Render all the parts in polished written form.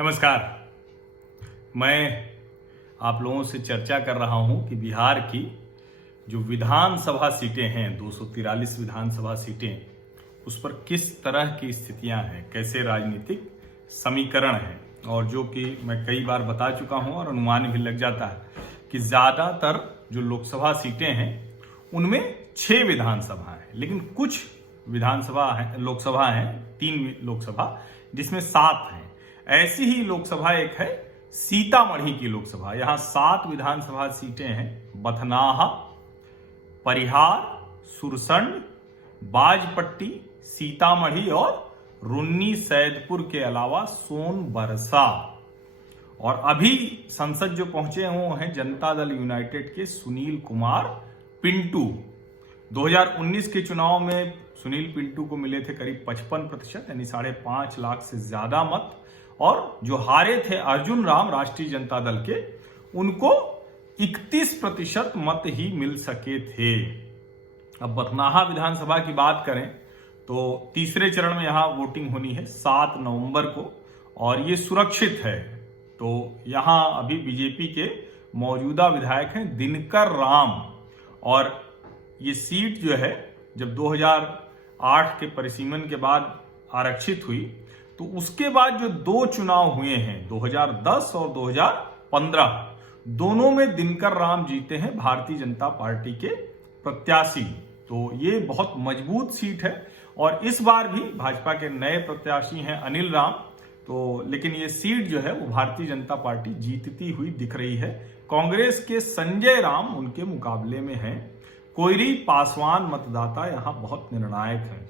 नमस्कार। मैं आप लोगों से चर्चा कर रहा हूं कि बिहार की जो विधानसभा सीटें हैं, 243 विधानसभा सीटें, उस पर किस तरह की स्थितियां हैं, कैसे राजनीतिक समीकरण हैं। और जो कि मैं कई बार बता चुका हूं और अनुमान भी लग जाता है कि ज़्यादातर जो लोकसभा सीटें हैं उनमें 6 विधानसभा हैं, लेकिन कुछ विधानसभा है, लोकसभा हैं, 3 लोकसभा जिसमें 7 हैं। ऐसी ही लोकसभा एक है सीतामढ़ी की लोकसभा। यहां 7 विधानसभा सीटें हैं। बथनाहा, परिहार, सुरसंड, बाजपट्टी, सीतामढ़ी और रुन्नी सैदपुर के अलावा सोनबरसा। और अभी संसद जो पहुंचे वो हैं जनता दल यूनाइटेड के सुनील कुमार पिंटू। 2019 के चुनाव में सुनील पिंटू को मिले थे करीब 55%, यानी 5.5 लाख से ज्यादा मत। और जो हारे थे अर्जुन राम राष्ट्रीय जनता दल के, उनको 31% मत ही मिल सके थे। अब बथनाहा विधानसभा की बात करें तो तीसरे चरण में यहां वोटिंग होनी है 7 नवंबर को, और ये सुरक्षित है। तो यहां अभी बीजेपी के मौजूदा विधायक हैं दिनकर राम, और ये सीट जो है जब 2008 के परिसीमन के बाद आरक्षित हुई, तो उसके बाद जो 2 चुनाव हुए हैं 2010 और 2015, दोनों में दिनकर राम जीते हैं भारतीय जनता पार्टी के प्रत्याशी। तो ये बहुत मजबूत सीट है, और इस बार भी भाजपा के नए प्रत्याशी हैं अनिल राम। तो लेकिन ये सीट जो है वो भारतीय जनता पार्टी जीतती हुई दिख रही है। कांग्रेस के संजय राम उनके मुकाबले में हैं। कोयरी पासवान मतदाता यहां बहुत निर्णायक है।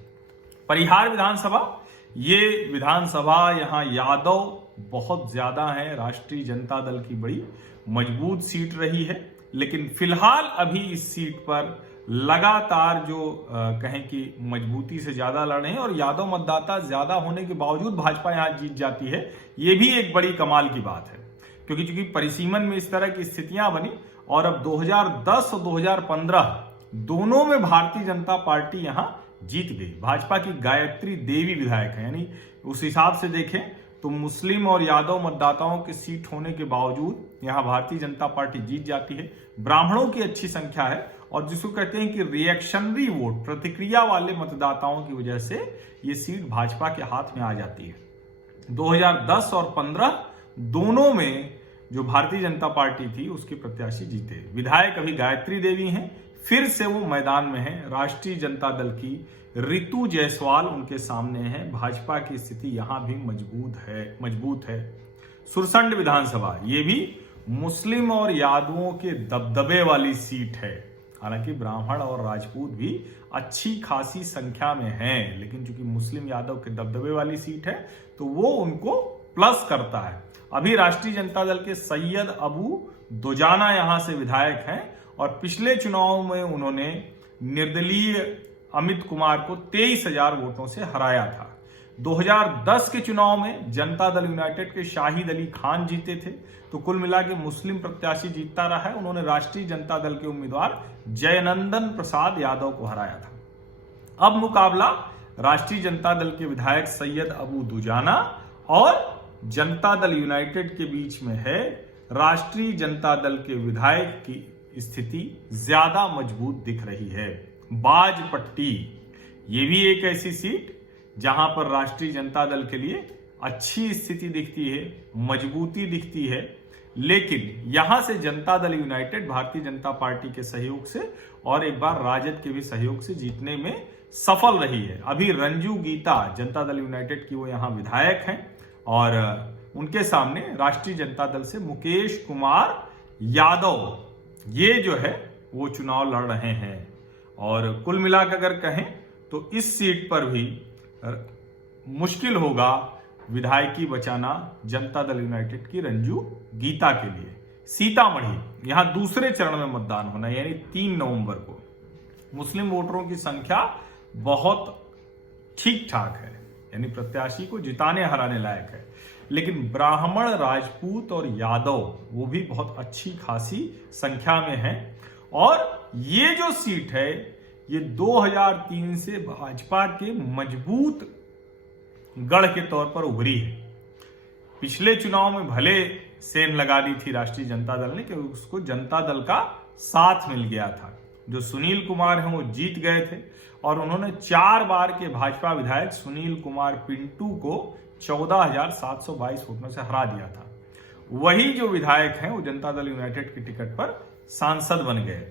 परिहार विधानसभा, ये विधानसभा यहाँ यादव बहुत ज्यादा है। राष्ट्रीय जनता दल की बड़ी मजबूत सीट रही है, लेकिन फिलहाल अभी इस सीट पर लगातार जो कहें कि मजबूती से ज्यादा लड़ रहे हैं, और यादव मतदाता ज्यादा होने के बावजूद भाजपा यहाँ जीत जाती है, ये भी एक बड़ी कमाल की बात है। क्योंकि चूंकि परिसीमन में इस तरह की स्थितियां बनी, और अब 2010 और 2015 दोनों में भारतीय जनता पार्टी यहां जीत गई। भाजपा की गायत्री देवी विधायक है, यानी उस हिसाब से देखें तो मुस्लिम और यादव मतदाताओं की सीट होने के बावजूद यहां भारतीय जनता पार्टी जीत जाती है। ब्राह्मणों की अच्छी संख्या है, और जिसको कहते हैं कि रिएक्शनरी वोट, प्रतिक्रिया वाले मतदाताओं की वजह से ये सीट भाजपा के हाथ में आ जाती है। 2010 और 15 दोनों में जो भारतीय जनता पार्टी थी उसके प्रत्याशी जीते। विधायक अभी गायत्री देवी हैं, फिर से वो मैदान में है। राष्ट्रीय जनता दल की ऋतु जायसवाल उनके सामने है। भाजपा की स्थिति यहां भी मजबूत है। सुरसंड विधानसभा, ये भी मुस्लिम और यादवों के दबदबे वाली सीट है। हालांकि ब्राह्मण और राजपूत भी अच्छी खासी संख्या में हैं, लेकिन चूंकि मुस्लिम यादव के दबदबे वाली सीट है तो वो उनको प्लस करता है। अभी राष्ट्रीय जनता दल के सैयद अबू दुजाना यहां से विधायक हैं, और पिछले चुनाव में उन्होंने निर्दलीय अमित कुमार को 23,000 वोटों से हराया था। 2010 के चुनाव में जनता दल यूनाइटेड के शाहिद अली खान जीते थे। तो कुल मिला के मुस्लिम प्रत्याशी जीतता रहा है। उन्होंने राष्ट्रीय जनता दल के उम्मीदवार जयनंदन प्रसाद यादव को हराया था। अब मुकाबला राष्ट्रीय जनता दल के विधायक सैयद अबू दुजाना और जनता दल यूनाइटेड के बीच में है। राष्ट्रीय जनता दल के विधायक की स्थिति ज्यादा मजबूत दिख रही है। बाजपट्टी, ये भी एक ऐसी सीट जहां पर राष्ट्रीय जनता दल के लिए अच्छी स्थिति दिखती है, मजबूती दिखती है, लेकिन यहां से जनता दल यूनाइटेड भारतीय जनता पार्टी के सहयोग से और एक बार राजद के भी सहयोग से जीतने में सफल रही है। अभी रंजू गीता जनता दल यूनाइटेड की वो यहां विधायक हैं, और उनके सामने राष्ट्रीय जनता दल से मुकेश कुमार यादव ये जो है वो चुनाव लड़ रहे हैं। और कुल मिलाकर अगर कहें तो इस सीट पर भी मुश्किल होगा विधायकी बचाना जनता दल यूनाइटेड की रंजू गीता के लिए। सीतामढ़ी, यहां दूसरे चरण में मतदान होना है, यानी 3 नवंबर को। मुस्लिम वोटरों की संख्या बहुत ठीक ठाक है, यानी प्रत्याशी को जिताने हराने लायक है, लेकिन ब्राह्मण, राजपूत और यादव वो भी बहुत अच्छी खासी संख्या में हैं। और ये जो सीट है ये 2003 से भाजपा के मजबूत गढ़ के तौर पर उभरी है। पिछले चुनाव में भले सेम लगा दी थी राष्ट्रीय जनता दल ने कि उसको जनता दल का साथ मिल गया था। जो सुनील कुमार हैं वो जीत गए थे और उन्होंने 4 बार के भाजपा विधायक सुनील कुमार पिंटू को 14,722 वोटों से हरा दिया था। वही जो विधायक हैं वो जनता दल यूनाइटेड की टिकट पर सांसद बन गए।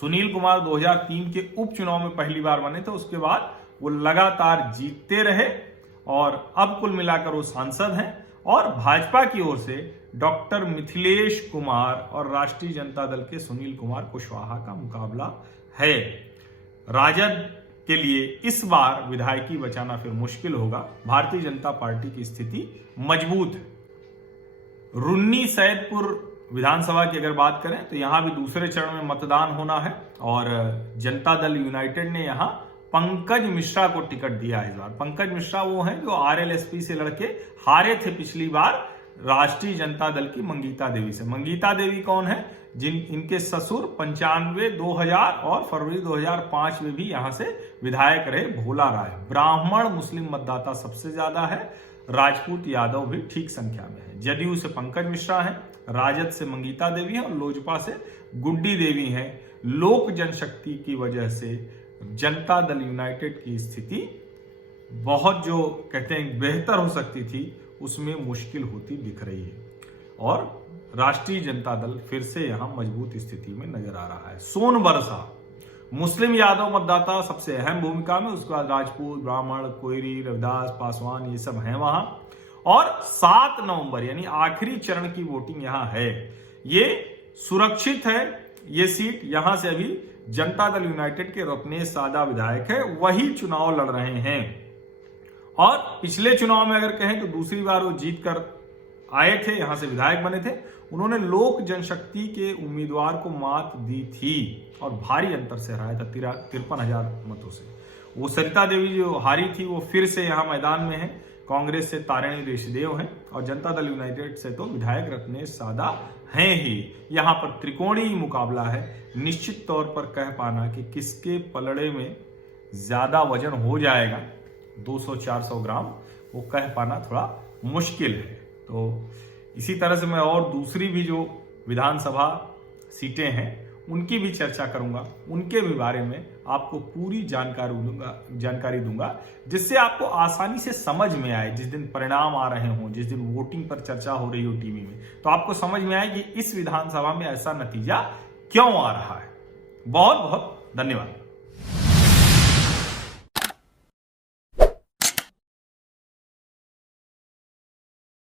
सुनील कुमार 2003 के उपचुनाव में पहली बार बने थे, उसके बाद वो लगातार जीतते रहे और अब कुल मिलाकर वो सांसद हैं। और भाजपा की ओर से डॉक्टर मिथिलेश कुमार और राष्ट्रीय जनता दल के सुनील कुमार कुशवाहा का मुकाबला है। राजद के लिए इस बार विधायकी बचाना फिर मुश्किल होगा। भारतीय जनता पार्टी की स्थिति मजबूत है। रुन्नी सैदपुर विधानसभा की अगर बात करें तो यहां भी दूसरे चरण में मतदान होना है और जनता दल यूनाइटेड ने यहां पंकज मिश्रा को टिकट दिया है इस बार। पंकज मिश्रा वो हैं जो आरएलएसपी से लड़के हारे थे पिछली बार राष्ट्रीय जनता दल की मंगीता देवी से। मंगीता देवी कौन है? इनके ससुर 95, 2000 और फरवरी 2005 में भी यहां से विधायक रहे भोला राय। ब्राह्मण मुस्लिम मतदाता सबसे ज्यादा है, राजपूत यादव भी ठीक संख्या में है। जदयू से पंकज मिश्रा है, राजद से मंगीता देवी है और लोजपा से गुड्डी देवी है। लोक जनशक्ति की वजह से जनता दल यूनाइटेड की स्थिति बहुत जो कहते हैं बेहतर हो सकती थी उसमें मुश्किल होती दिख रही है और राष्ट्रीय जनता दल फिर से यहां मजबूत स्थिति में नजर आ रहा है। सोनबरसा मुस्लिम यादव मतदाता सबसे अहम भूमिका में, उसके बाद राजपूत, ब्राह्मण, कोयरी, रविदास, पासवान ये सब हैं वहां। और 7 नवंबर यानी आखिरी चरण की वोटिंग यहां है। ये सुरक्षित है ये सीट। यहां से अभी जनता दल यूनाइटेड के रत्नेश सादा विधायक है, वही चुनाव लड़ रहे हैं। और पिछले चुनाव में अगर कहें तो दूसरी बार वो जीत कर आए थे, यहां से विधायक बने थे। उन्होंने लोक जनशक्ति के उम्मीदवार को मात दी थी और भारी अंतर से हराया था 53,000 मतों से। वो सरिता देवी जो हारी थी वो फिर से यहां मैदान में है। कांग्रेस से तारिणी ऋषिदेव हैं और जनता दल यूनाइटेड से तो विधायक रत्नेश सादा हैं ही। यहां पर त्रिकोणीय मुकाबला है। निश्चित तौर पर कह पाना कि किसके पलड़े में ज्यादा वजन हो जाएगा 200-400 ग्राम, वो कह पाना थोड़ा मुश्किल है। तो इसी तरह से मैं और दूसरी भी जो विधानसभा सीटें हैं उनकी भी चर्चा करूंगा, उनके भी बारे में आपको पूरी जानकारी दूंगा जिससे आपको आसानी से समझ में आए। जिस दिन परिणाम आ रहे हों, जिस दिन वोटिंग पर चर्चा हो रही हो टीवी में, तो आपको समझ में आए कि इस विधानसभा में ऐसा नतीजा क्यों आ रहा है। बहुत बहुत धन्यवाद।